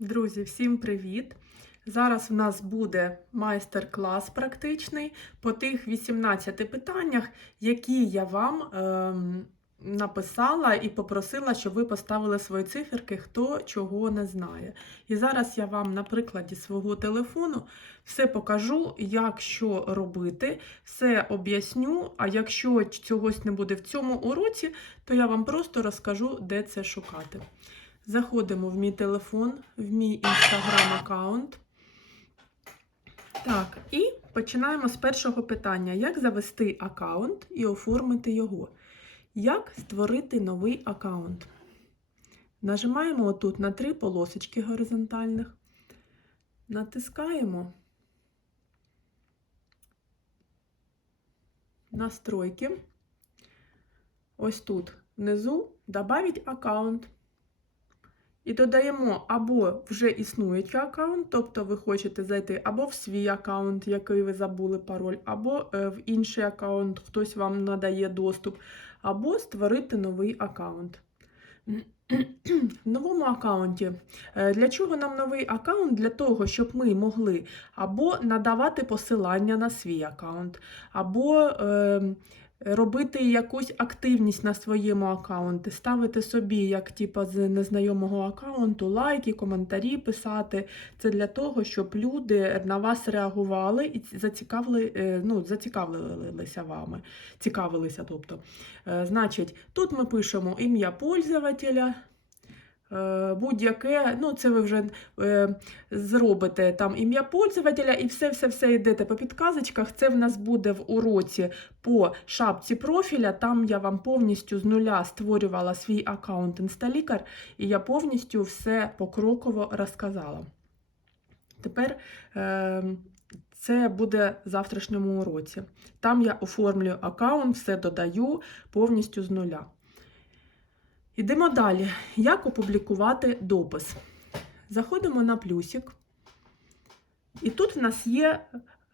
Друзі, всім привіт! Зараз в нас буде майстер-клас практичний по тих 18 питаннях, які я вам ем, написала і попросила, щоб ви поставили свої циферки, хто чого не знає. І зараз я вам на прикладі свого телефону все покажу, як що робити, все об'ясню. А якщо цогось не буде в цьому уроці, то я вам просто розкажу, де це шукати. Заходимо в мій телефон, в мій інстаграм аккаунт. Так, і починаємо з першого питання: як завести аккаунт і оформити його? Як створити новий аккаунт? Нажимаємо отут на три полосочки горизонтальних, натискаємо настройки. Ось тут внизу добавить аккаунт. І додаємо або вже існуючий аккаунт, тобто ви хочете зайти або в свій аккаунт, який ви забули пароль, або в інший аккаунт, хтось вам надає доступ, або створити новий аккаунт. В новому аккаунті. Для чого нам новий аккаунт? Для того, щоб ми могли або надавати посилання на свій аккаунт, або е, робити якусь активність на своєму аккаунті, ставити собі, як типу, з незнайомого аккаунту, лайки, коментарі писати. Це для того, щоб люди на вас реагували і зацікавили, ну, зацікавилися вами. Цікавилися, тобто. Значить, тут ми пишемо ім'я пользователя. Будь-яке, ну це ви вже е, зробите там ім'я пользователя і все-все-все йдете по підказочках. Це в нас буде в уроці по шапці профіля. Там я вам повністю з нуля створювала свій аккаунт інсталікар, і я повністю все покроково розказала. Тепер е, це буде в завтрашньому уроці. Там я оформлюю аккаунт, все додаю повністю з нуля. Йдемо далі. Як опублікувати допис? Заходимо на плюсик, і тут в нас є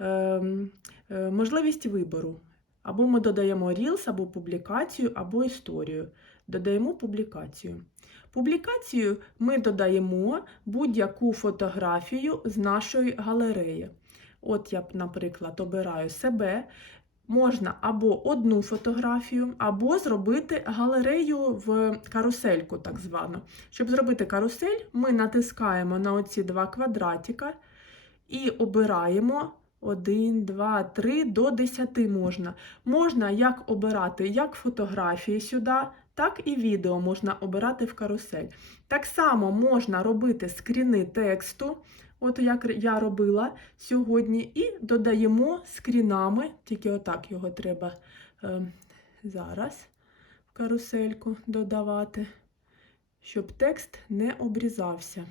е, е, можливість вибору. Або ми додаємо Reels, або публікацію, або історію. Додаємо публікацію. Публікацію ми додаємо будь-яку фотографію з нашої галереї. От я, наприклад, обираю себе. Можна або одну фотографію, або зробити галерею в карусельку, так звану. Щоб зробити карусель, ми натискаємо на оці два квадратика і обираємо 1, 2, 3 до 10 можна. Можна як обирати як фотографії сюди, так і відео можна обирати в карусель. Так само можна робити скріни тексту. От як я робила сьогодні, і додаємо скрінами, тільки отак його треба е, зараз в карусельку додавати, щоб текст не обрізався.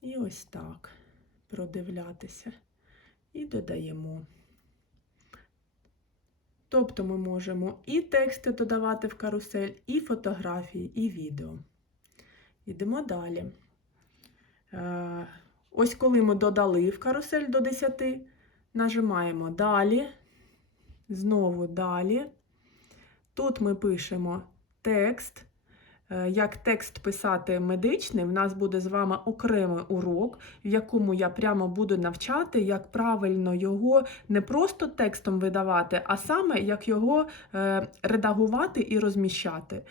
І ось так продивлятися. І додаємо. Тобто ми можемо і тексти додавати в карусель, і фотографії, і відео. Йдемо далі. Е, ось коли ми додали в карусель до 10, нажимаємо далі, знову далі. Тут ми пишемо текст. Е, як текст писати медичний, в нас буде з вами окремий урок, в якому я прямо буду навчати, як правильно його не просто текстом видавати, а саме як його е, редагувати і розміщати.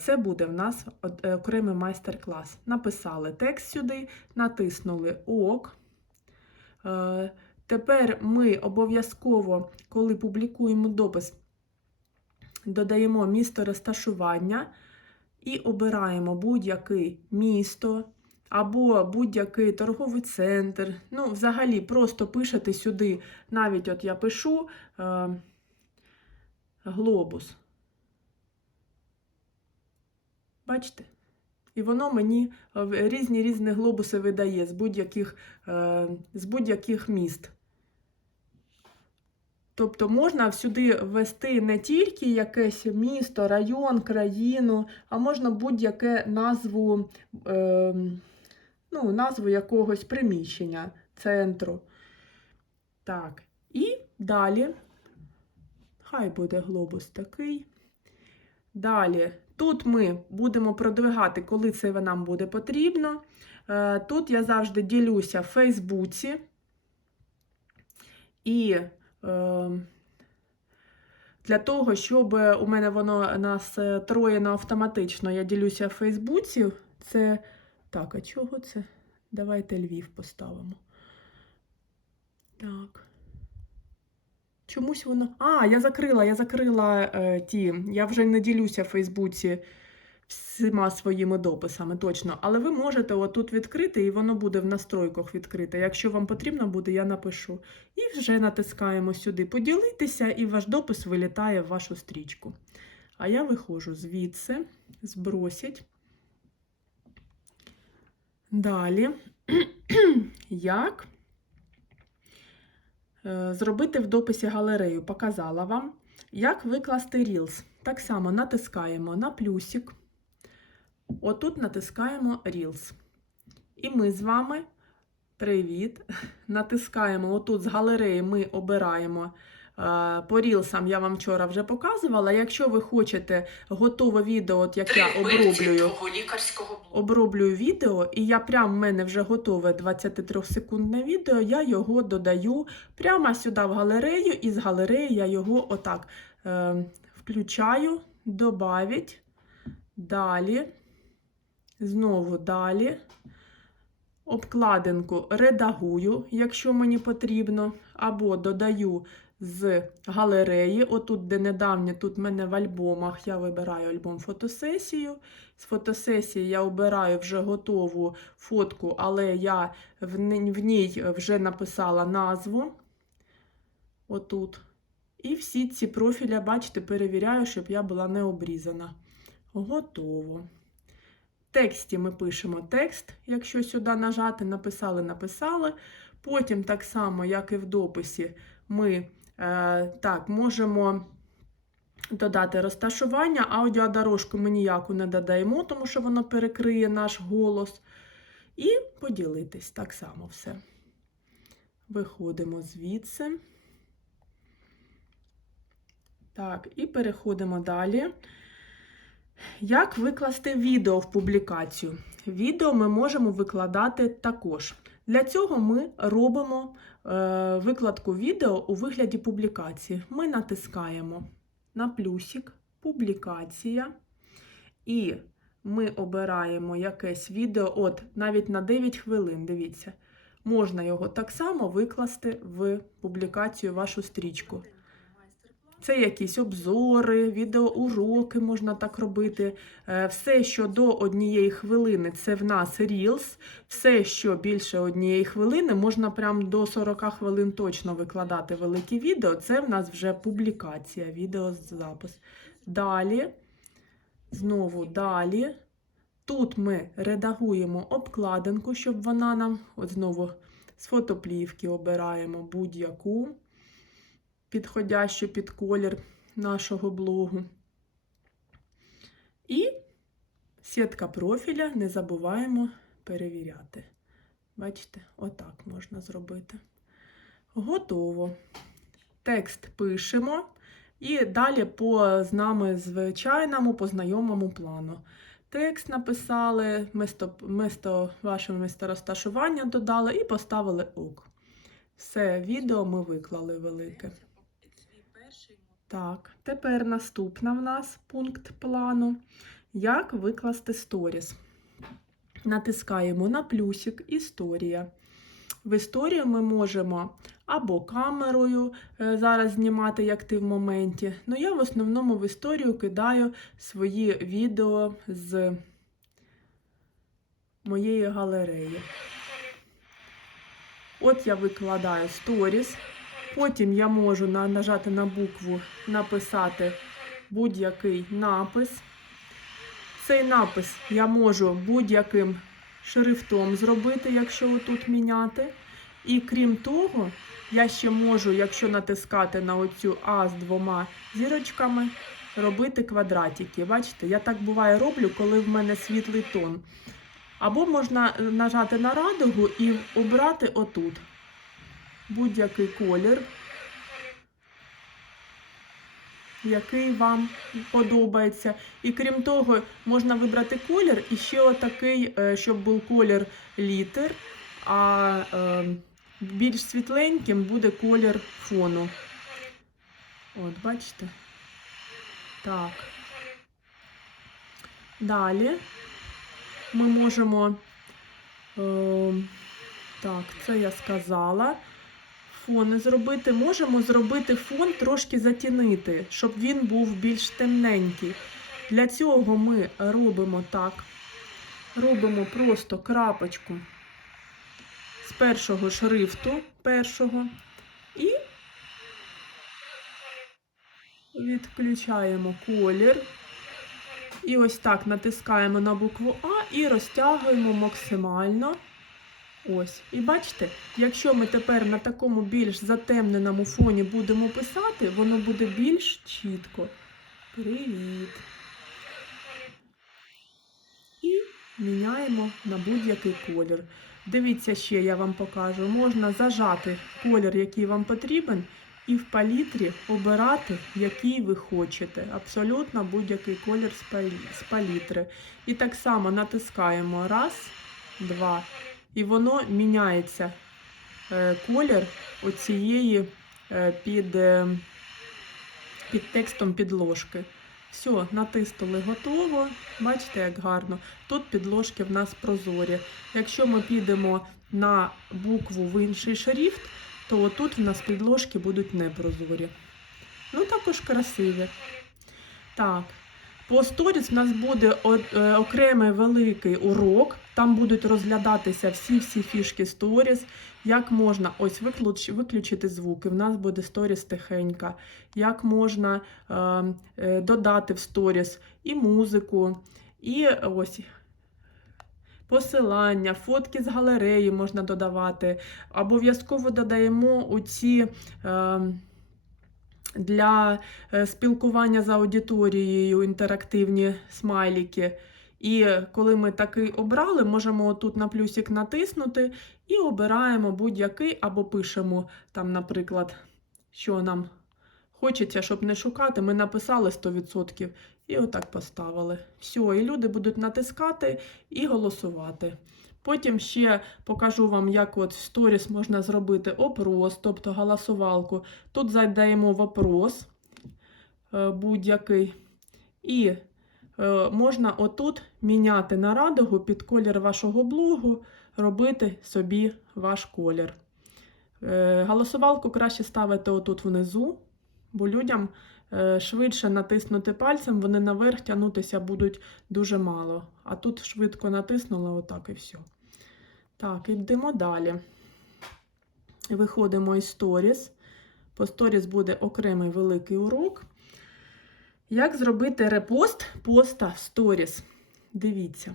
Це буде в нас окремий майстер-клас. Написали текст сюди, натиснули ОК. Тепер ми обов'язково, коли публікуємо допис, додаємо місто розташування і обираємо будь-яке місто або будь-який торговий центр. Ну, взагалі, просто пишете сюди, навіть от я пишу е, глобус. Бачите? І воно мені різні різні глобуси видає з будь-яких з будь-яких міст. Ну можна сюди ввести не тільки якесь місто, район, країну, а можна будь-яке назву, е, ну, назву якогось приміщення, центру. Так, і далі, хай буде глобус такий. Далі Тут ми будемо продвигати, коли це нам буде потрібно. Е, Тут я завжди ділюся в Фейсбуці. І для того, щоб у мене воно нас е, троєно автоматично, я ділюся в Фейсбуці. Це. Так, а чого це? Давайте Львів поставимо. Так. Чомусь воно. А, я закрила, я закрила е, ті. Я вже не ділюся в Фейсбуці всіма своїми дописами, точно. Але ви можете отут відкрити, і воно буде в настройках відкрите. Якщо вам потрібно буде, я напишу. І вже натискаємо сюди поділитися, і ваш допис вилітає в вашу стрічку. А я виходжу звідси, збросить. Далі. Як е, зробити в дописі галерею? Показала вам. Як викласти Reels? Так само натискаємо на плюсик. Отут натискаємо Reels. І ми з вами, привіт, натискаємо отут з галереї ми обираємо. е, По рілсам я вам вчора вже показувала. Якщо ви хочете готове відео, от як я оброблюю, оброблюю відео, і я прям в мене вже готове 23-секундне відео, я його додаю прямо сюди в галерею, і з галереї я його отак е, включаю, добавить, далі, знову далі. Обкладинку редагую, якщо мені потрібно, або додаю з галереї. Отут, де недавнє, тут в мене в альбомах я вибираю альбом фотосесію. З фотосесії я обираю вже готову фотку, але я в ній вже написала назву. Отут. І всі ці профілі, бачите, перевіряю, щоб я була не обрізана. Готово. Тексті ми пишемо текст, якщо сюди нажати, написали, написали. Потім, так само, як і в дописі, ми е, так, можемо додати розташування. Аудіодорожку ми ніяку не додаємо, тому що воно перекриє наш голос. І поділитись так само все. Виходимо звідси. Так, і переходимо далі. Як викласти відео в публікацію? Відео ми можемо викладати також. Для цього ми робимо е, викладку відео у вигляді публікації. Ми натискаємо на плюсик, публікація, і ми обираємо якесь відео, от навіть на 9 хвилин, дивіться, можна його так само викласти в публікацію вашу стрічку. Це якісь обзори, відеоуроки можна так робити. Е, Все, що до однієї хвилини, це в нас Reels. Все, що більше однієї хвилини, можна прям до 40 хвилин точно викладати великі відео. Це в нас вже публікація, відеозапис. Далі, знову далі. Тут ми редагуємо обкладинку, щоб вона нам, от знову з фотоплівки обираємо будь-яку підходящу під колір нашого блогу. І сітка профіля не забуваємо перевіряти. Бачите, отак можна зробити. Готово. Текст пишемо. І далі по з нами звичайному, по знайомому плану. Текст написали, місто, місто, ваше місто розташування додали і поставили ок. Все, відео ми виклали велике. Так, тепер наступна в нас пункт плану. Як викласти сторіс? Натискаємо на плюсик Історія. В історію ми можемо або камерою е, зараз знімати, як ти в моменті. Ну, я в основному в історію кидаю свої відео з моєї галереї. От я викладаю сторіс. Потім я можу нажати на букву, написати будь-який напис. Цей напис я можу будь-яким шрифтом зробити, якщо отут міняти. І крім того, я ще можу, якщо натискати на оцю А з двома зірочками, робити квадратики. Бачите, я так буває роблю, коли в мене світлий тон. Або можна е, нажати на радугу і обрати отут будь-який колір. який вам подобається. І крім того, можна вибрати колір і ще отакий, е, щоб був колір літер, а е, більш світленьким буде колір фону. От, бачите? Так. Далі ми можемо. Е, так, це я сказала. Фони зробити. Можемо зробити фон трошки затінити, щоб він був більш темненький. Для цього ми робимо так. Робимо просто крапочку з першого шрифту першого і відключаємо колір. І ось так натискаємо на букву А і розтягуємо максимально. Ось. І бачите, якщо ми тепер на такому більш затемненому фоні будемо писати, воно буде більш чітко. Привіт. І міняємо на будь-який колір. Дивіться, ще я вам покажу. Можна зажати колір, який вам потрібен, і в палітрі обирати, який ви хочете. Абсолютно будь-який колір з палітри. І так само натискаємо раз, два. І воно міняється е, колір оцієї е, під, е, під текстом підложки. Все, натиснули готово. Бачите, як гарно. Тут підложки в нас прозорі. Якщо ми підемо на букву в інший шрифт, то отут в нас підложки будуть непрозорі. Ну, також красиві. Так. По сторіс в нас буде окремий великий урок. Там будуть розглядатися всі-всі фішки сторіс. Як можна ось виключ, виключити звуки. В нас буде сторіс тихенька. Як можна е, е, додати в сторіс і музику, і ось посилання, фотки з галереї можна додавати. Обов'язково додаємо у ці. Е, для е, спілкування з аудиторією інтерактивні смайлики. І коли ми такий обрали, можемо отут на плюсик натиснути і обираємо будь-який, або пишемо там, наприклад, що нам хочеться, щоб не шукати. Ми написали 100% і отак поставили. Все, і люди будуть натискати і голосувати. Потім ще покажу вам, як от в сторіс можна зробити опрос, тобто голосувалку. Тут задаємо вопрос е, будь-який. І можна отут міняти на радугу під колір вашого блогу, робити собі ваш колір. Е, Голосувалку краще ставити отут внизу, бо людям е, швидше натиснути пальцем, вони наверх тягнутися будуть дуже мало. А тут швидко натиснули, отак і все. Так, йдемо далі. Виходимо із сторіс. По сторіс буде окремий великий урок. Як зробити репост поста в сторіс? Дивіться.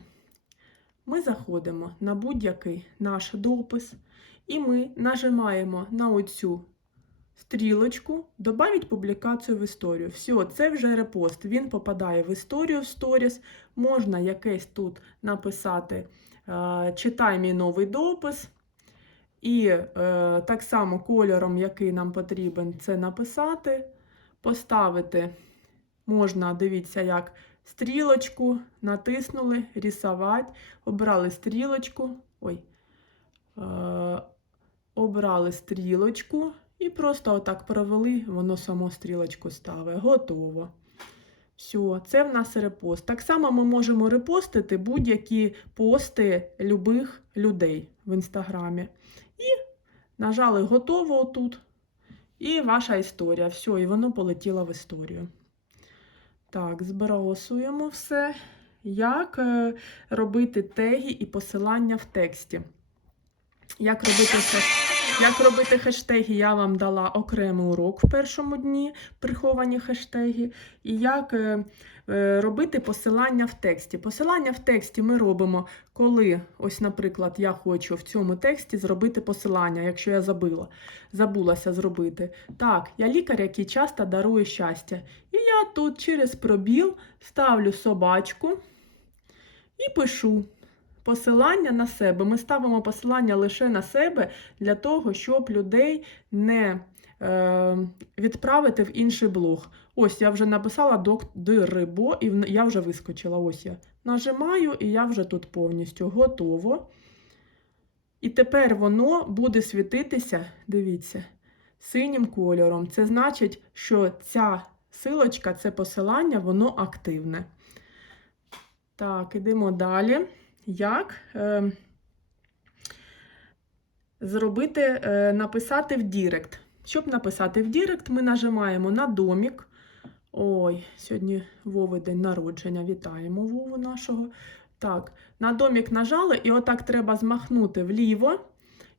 Ми заходимо на будь-який наш допис, і ми нажимаємо на оцю стрілочку, добавить публікацію в історію. Все, це вже репост. Він попадає в історію в сторіс. Можна якесь тут написати. Е, Читай мій новий допис. І е, так само кольором, який нам потрібен, це написати, поставити. Можна, дивіться, як стрілочку, натиснули, рисувати, обрали стрілочку. Ой, е, обрали стрілочку і просто отак провели, воно само стрілочку ставить. Готово. Все, це в нас репост. Так само ми можемо репостити будь-які пости любих людей в інстаграмі. І нажали готово отут. І ваша історія. Все, і воно полетіло в історію. Так, збросуємо все. Як е, робити теги і посилання в тексті? Як робити, хеш- як робити хештеги, я вам дала окремий урок в першому дні, приховані хештеги. І як е, е, робити посилання в тексті. Посилання в тексті ми робимо, коли, ось, наприклад, я хочу в цьому тексті зробити посилання, якщо я забула, забулася зробити. Так, я лікар, який часто дарує щастя. І я тут через пробіл ставлю собачку і пишу. Посилання на себе. Ми ставимо посилання лише на себе для того, щоб людей не е, відправити в інший блог. Ось я вже написала доктор і я вже вискочила. Ось я нажимаю, і я вже тут повністю готово. І тепер воно буде світитися, дивіться, синім кольором. Це значить, що ця силочка, це посилання, воно активне. Так, ідемо далі. Як е, зробити, е, написати в Дірект. Щоб написати в Дірект, ми нажимаємо на домік. Ой, сьогодні Вови день народження. Вітаємо Вову нашого. Так, на домік нажали, і отак треба змахнути вліво.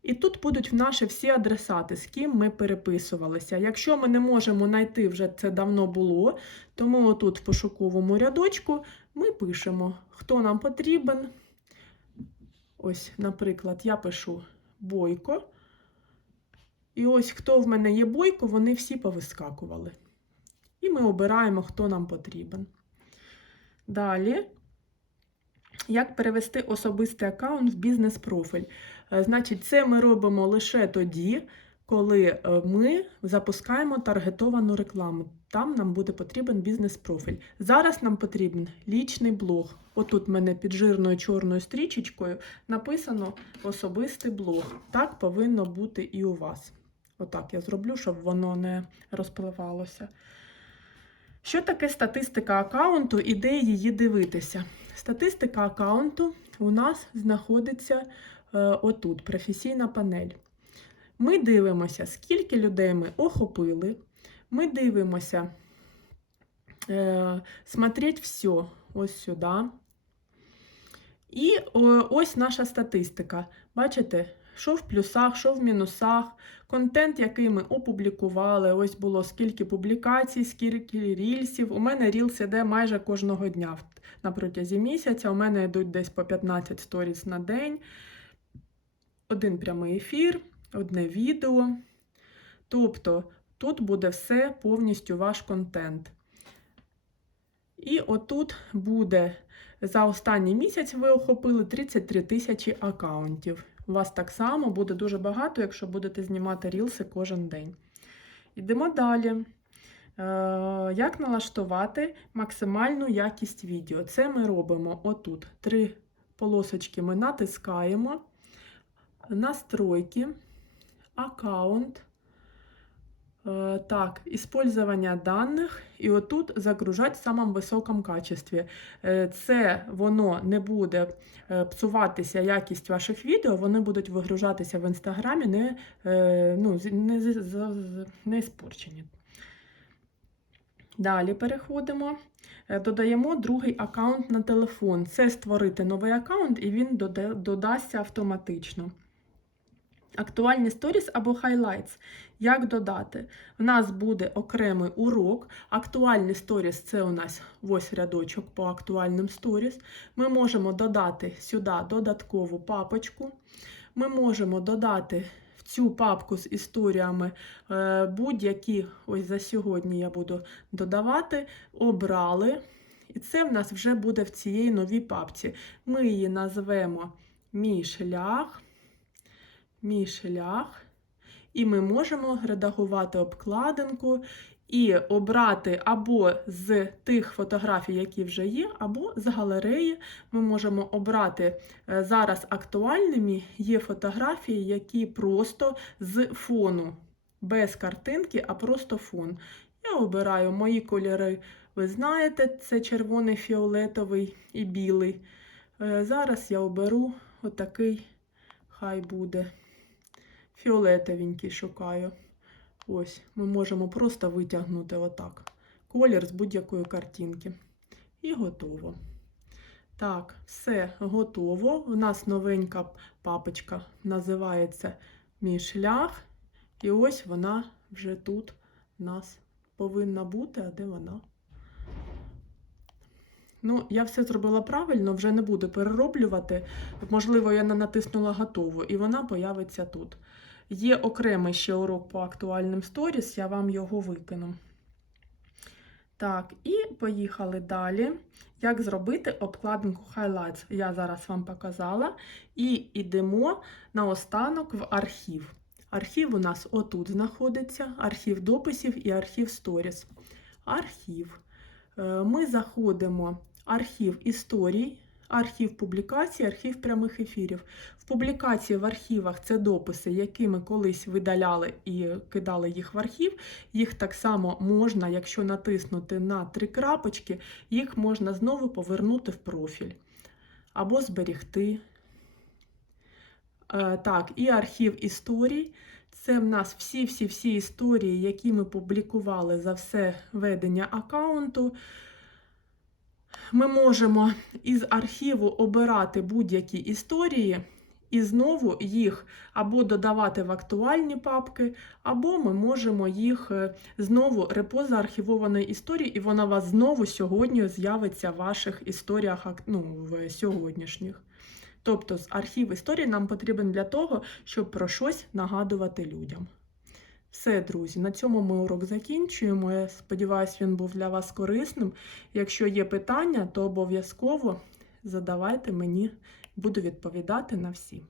І тут будуть наші всі адресати, з ким ми переписувалися. Якщо ми не можемо знайти, вже це давно було, тому отут в пошуковому рядочку ми пишемо, хто нам потрібен. Ось, наприклад, я пишу Бойко. І ось хто в мене є бойко, вони всі повискакували. І ми обираємо, хто нам потрібен. Далі, як перевести особистий аккаунт в бізнес-профіль? Е, Значить, це ми робимо лише тоді, коли е, ми запускаємо таргетовану рекламу. Там нам буде потрібен бізнес-профіль. Зараз нам потрібен лічний блог. Отут в мене під жирною чорною стрічечкою написано особистий блог. Так повинно бути і у вас. Отак я зроблю, щоб воно не розпливалося. Що таке статистика аккаунту і де її дивитися? Статистика аккаунту у нас знаходиться е, отут, професійна панель. Ми дивимося, скільки людей ми охопили. Ми дивимося е, смотреть все ось сюди. І ось наша статистика. Бачите, що в плюсах, що в мінусах, контент, який ми опублікували. Ось було скільки публікацій, скільки рільсів. У мене рілс іде майже кожного дня на протязі місяця. У мене йдуть десь по 15 сторіс на день. Один прямий ефір, одне відео. Тобто тут буде все повністю ваш контент. І отут буде за останній місяць ви охопили 33 тисячі аккаунтів. У вас так само буде дуже багато, якщо будете знімати рілси кожен день. Йдемо далі. Е, Як налаштувати максимальну якість відео? Це ми робимо отут. Три полосочки ми натискаємо. Настройки, аккаунт. Э, Так, использование даних, і отут загружать в самому високому качестві. Е, Це воно не буде е, псуватися якість ваших відео, вони будуть вигружатися в інстаграмі не, е, ну, не, не спорчені. Далі переходимо. Е, Додаємо другий аккаунт на телефон. Це створити новий аккаунт, і він додасться автоматично. Актуальні сторіс або highlights. Як додати? У нас буде окремий урок. Актуальні сторіс це у нас ось рядочок по актуальним сторіс. Ми можемо додати сюди додаткову папочку. Ми можемо додати в цю папку з історіями е, будь-які, ось за сьогодні я буду додавати, обрали. І це в нас вже буде в цій новій папці. Ми її назвемо Мій шлях мій шлях, і ми можемо редагувати обкладинку і обрати або з тих фотографій, які вже є, або з галереї. Ми можемо обрати е, зараз актуальними є фотографії, які просто з фону, без картинки, а просто фон. Я обираю мої кольори. Ви знаєте, це червоний, фіолетовий і білий. Е, Зараз я оберу отакий, хай буде фіолетовенький шукаю. Ось, ми можемо просто витягнути отак. Колір з будь-якої картинки. І готово. Так, все готово. У нас новенька папочка називається Мій шлях. І ось вона вже тут у нас повинна бути, а де вона? Ну, я все зробила правильно, вже не буду перероблювати. Можливо, я не натиснула готово, і вона появиться тут. Є окремий ще урок по актуальним сторіс, я вам його викину. Так, і поїхали далі. Як зробити обкладинку Highlights? Я зараз вам показала. І йдемо наостанок в архів. Архів у нас отут знаходиться, архів дописів і архів сторіс. Архів. Е, Ми заходимо архів історій, архів публікацій, архів прямих ефірів. В публікації в архівах це дописи, які ми колись видаляли і кидали їх в архів. Їх так само можна, якщо натиснути на три крапочки, їх можна знову повернути в профіль або зберігти. Е, Так, і архів історій. Це в нас всі-всі-всі історії, які ми публікували за все ведення аккаунту. Ми можемо із архіву обирати будь-які історії і знову їх або додавати в актуальні папки, або ми можемо їх е, знову репо заархівованої історії, і вона у вас знову сьогодні з'явиться в ваших історіях ну, в сьогоднішніх. Тобто архів історії нам потрібен для того, щоб про щось нагадувати людям. Все, друзі, на цьому ми урок закінчуємо. Я сподіваюся, він був для вас корисним. Якщо є питання, то обов'язково задавайте мені, буду відповідати на всі.